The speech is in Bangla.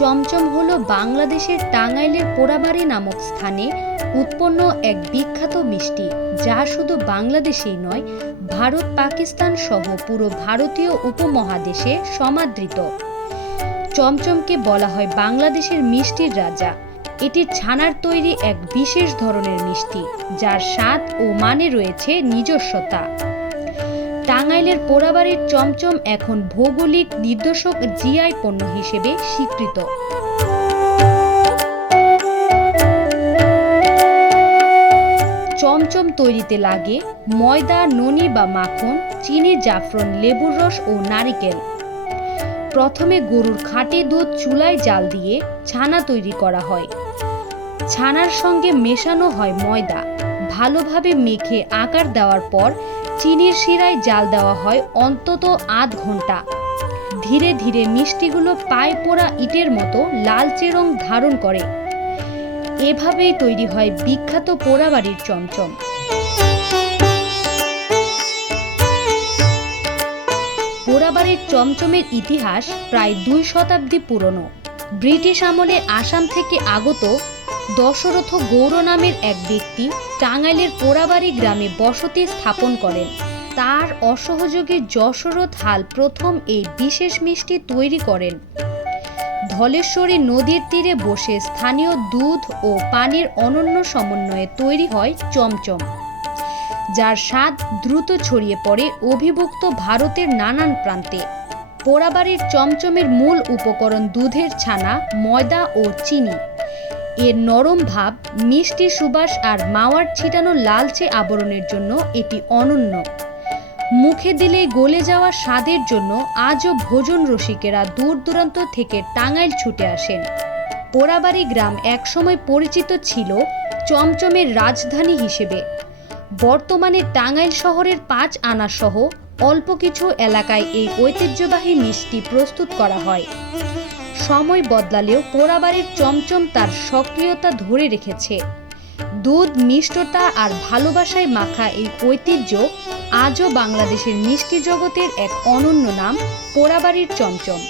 চমচম হল বাংলাদেশের টাঙ্গাইলের পোড়াবাড়ি নামক স্থানে উৎপন্ন এক বিখ্যাত মিষ্টি, যা শুধু বাংলাদেশেই নয়, ভারত পাকিস্তান সহ পুরো ভারতীয় উপমহাদেশে সমাদৃত। চমচমকে বলা হয় বাংলাদেশের মিষ্টির রাজা। এটি ছানার তৈরি এক বিশেষ ধরনের মিষ্টি, যার স্বাদ ও মানে রয়েছে নিজস্বতা। টাঙ্গাইলের পোড়াবাড়ির চমচম এখন ভৌগোলিক নির্দেশক জিআই পণ্য হিসেবে স্বীকৃত। চমচম তৈরিতে লাগে ময়দা, ননি বা মাখন, চিনি, জাফরন, লেবুর রস ও নারিকেল। প্রথমে গরুর খাঁটি দুধ চুলায় জাল দিয়ে ছানা তৈরি করা হয়। ছানার সঙ্গে মেশানো হয় ময়দা। ভালোভাবে মেখে আকার দেওয়ার পর চিনির শিরায় জাল দেওয়া হয় অন্তত আধ ঘণ্টা। ধীরে ধীরে মিষ্টিগুলো পায়ে পোড়া ইটের মতো লালচে রং ধারণ করে। এভাবেই তৈরি হয় বিখ্যাত পোড়াবাড়ির চমচম। পোড়াবাড়ির চমচমের ইতিহাস প্রায় দুই শতাব্দী পুরনো। ব্রিটিশ আমলে আসাম থেকে আগত দশরথ গৌর নামের এক ব্যক্তি টাঙ্গাইলের পোড়াবাড়ি গ্রামে বসতি স্থাপন করেন। তার অসহযোগে যশোরথ হাল প্রথম এই বিশেষ মিষ্টি তৈরি করেন। ধলেশ্বরী নদীর তীরে বসে স্থানীয় দুধ ও পানির অনন্য সমন্বয়ে তৈরি হয় চমচম, যার স্বাদ দ্রুত ছড়িয়ে পড়ে অভিভুক্ত ভারতের নানান প্রান্তে। পোড়াবাড়ির চমচমের মূল উপকরণ দুধের ছানা, ময়দা ও চিনি। এর নরম ভাব, মিষ্টি সুবাস আর মাওয়ার ছিটানো লালচে আবরণের জন্য এটি অনন্য। মুখে দিলে গলে যাওয়া স্বাদের জন্য আজও ভোজন রসিকেরা দূর দূরান্ত থেকে টাঙ্গাইল ছুটে আসেন। পোড়াবাড়ি গ্রাম একসময় পরিচিত ছিল চমচমের রাজধানী হিসেবে। বর্তমানে টাঙ্গাইল শহরের পাঁচ আনা সহ অল্প কিছু এলাকায় এই ঐতিহ্যবাহী মিষ্টি প্রস্তুত করা হয়। সময় বদলালেও পোড়াবাড়ির চমচম তার সক্রিয়তা ধরে রেখেছে। দুধ, মিষ্টতা আর ভালোবাসায় মাখা এই ঐতিহ্য আজও বাংলাদেশের মিষ্টি জগতের এক অনন্য নাম, পোড়াবাড়ির চমচম।